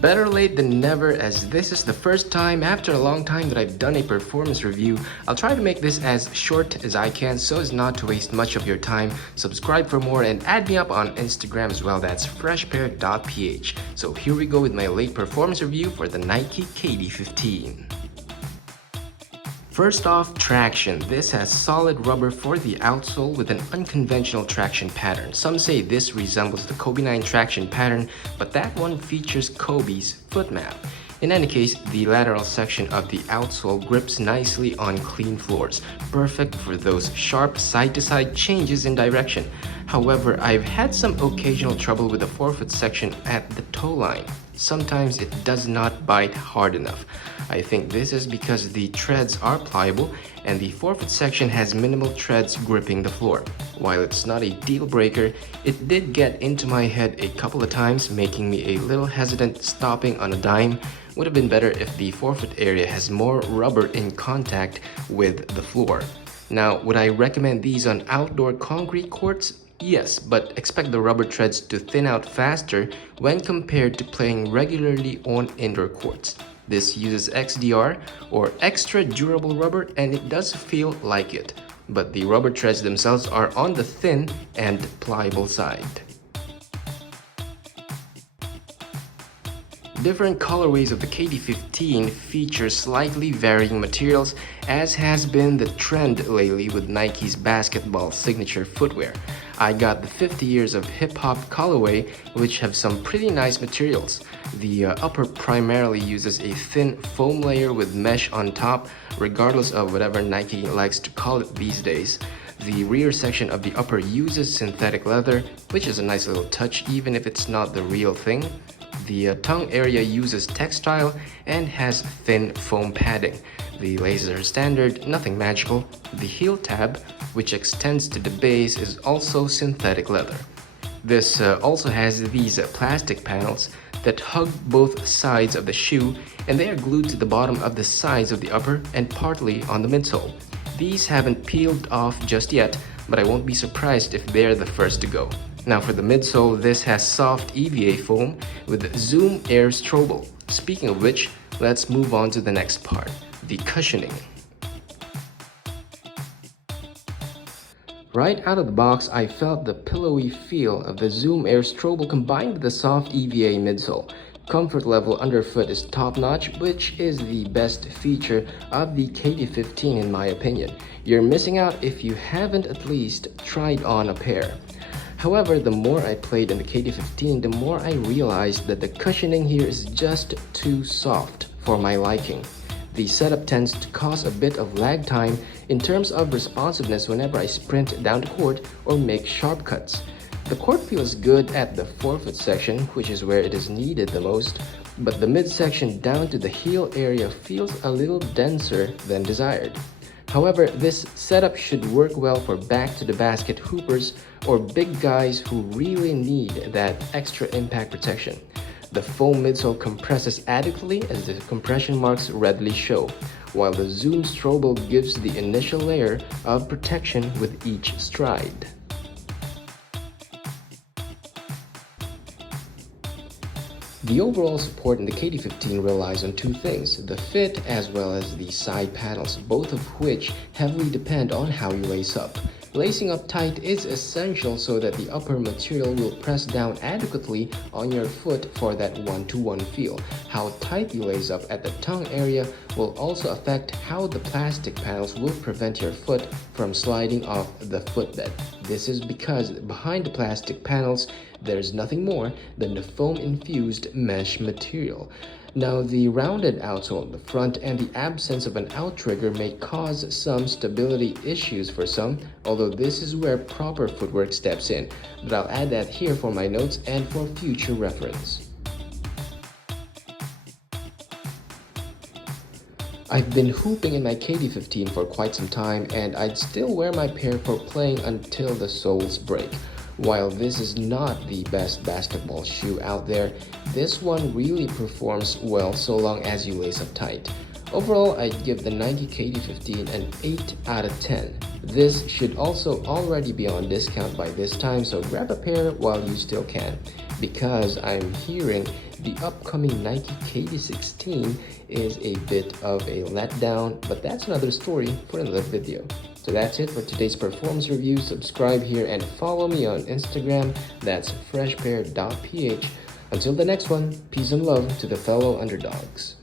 Better late than never, as this is the first time after a long time that I've done a performance review. I'll try to make this as short as I can so as not to waste much of your time. Subscribe for more and add me up on Instagram as well, that's freshpair.ph. So here we go with my late performance review for the Nike KD15. First off, traction. This has solid rubber for the outsole with an unconventional traction pattern. Some say this resembles the KD9 traction pattern, but that one features Kobe's foot map. In any case, the lateral section of the outsole grips nicely on clean floors, perfect for those sharp side-to-side changes in direction. However, I've had some occasional trouble with the forefoot section at the toe line. Sometimes it does not bite hard enough. I think this is because the treads are pliable and the forefoot section has minimal treads gripping the floor. While it's not a deal breaker, it did get into my head a couple of times, making me a little hesitant stopping on a dime. Would have been better if the forefoot area has more rubber in contact with the floor. Now, would I recommend these on outdoor concrete courts? Yes, but expect the rubber treads to thin out faster when compared to playing regularly on indoor courts. This uses XDR or extra durable rubber and it does feel like it, but the rubber treads themselves are on the thin and pliable side. Different colorways of the KD15 feature slightly varying materials, as has been the trend lately with Nike's basketball signature footwear. I got the 50 years of hip-hop colorway, which have some pretty nice materials. The upper primarily uses a thin foam layer with mesh on top, regardless of whatever Nike likes to call it these days. The rear section of the upper uses synthetic leather, which is a nice little touch even if it's not the real thing. The tongue area uses textile and has thin foam padding. The laces are standard, nothing magical. The heel tab, which extends to the base, is also synthetic leather. This also has these plastic panels that hug both sides of the shoe, and they are glued to the bottom of the sides of the upper and partly on the midsole. These haven't peeled off just yet, but I won't be surprised if they're the first to go. Now for the midsole, this has soft EVA foam with Zoom Air Strobel. Speaking of which, let's move on to the next part, the cushioning. Right out of the box, I felt the pillowy feel of the Zoom Air Strobel combined with the soft EVA midsole. Comfort level underfoot is top-notch, which is the best feature of the KD15 in my opinion. You're missing out if you haven't at least tried on a pair. However, the more I played in the KD15, the more I realized that the cushioning here is just too soft for my liking. The setup tends to cause a bit of lag time in terms of responsiveness whenever I sprint down the court or make sharp cuts. The court feels good at the forefoot section, which is where it is needed the most, but the midsection down to the heel area feels a little denser than desired. However, this setup should work well for back-to-the-basket hoopers or big guys who really need that extra impact protection. The foam midsole compresses adequately as the compression marks readily show, while the Zoom Strobel gives the initial layer of protection with each stride. The overall support in the KD15 relies on two things, the fit as well as the side panels, both of which heavily depend on how you lace up. Lacing up tight is essential so that the upper material will press down adequately on your foot for that one-to-one feel. How tight you lace up at the tongue area will also affect how the plastic panels will prevent your foot from sliding off the footbed. This is because behind the plastic panels, there's nothing more than the foam-infused mesh material. Now, the rounded outsole in the front and the absence of an outrigger may cause some stability issues for some, although this is where proper footwork steps in, but I'll add that here for my notes and for future reference. I've been hooping in my KD15 for quite some time, and I'd still wear my pair for playing until the soles break. While this is not the best basketball shoe out there, this one really performs well so long as you lace up tight. Overall, I'd give the Nike KD15 an 8 out of 10. This should also already be on discount by this time, so grab a pair while you still can, because I'm hearing The upcoming Nike KD16 is a bit of a letdown, but that's another story for another video. So that's it for today's performance review. Subscribe here and follow me on Instagram. That's freshpair.ph. Until the next one, peace and love to the fellow underdogs.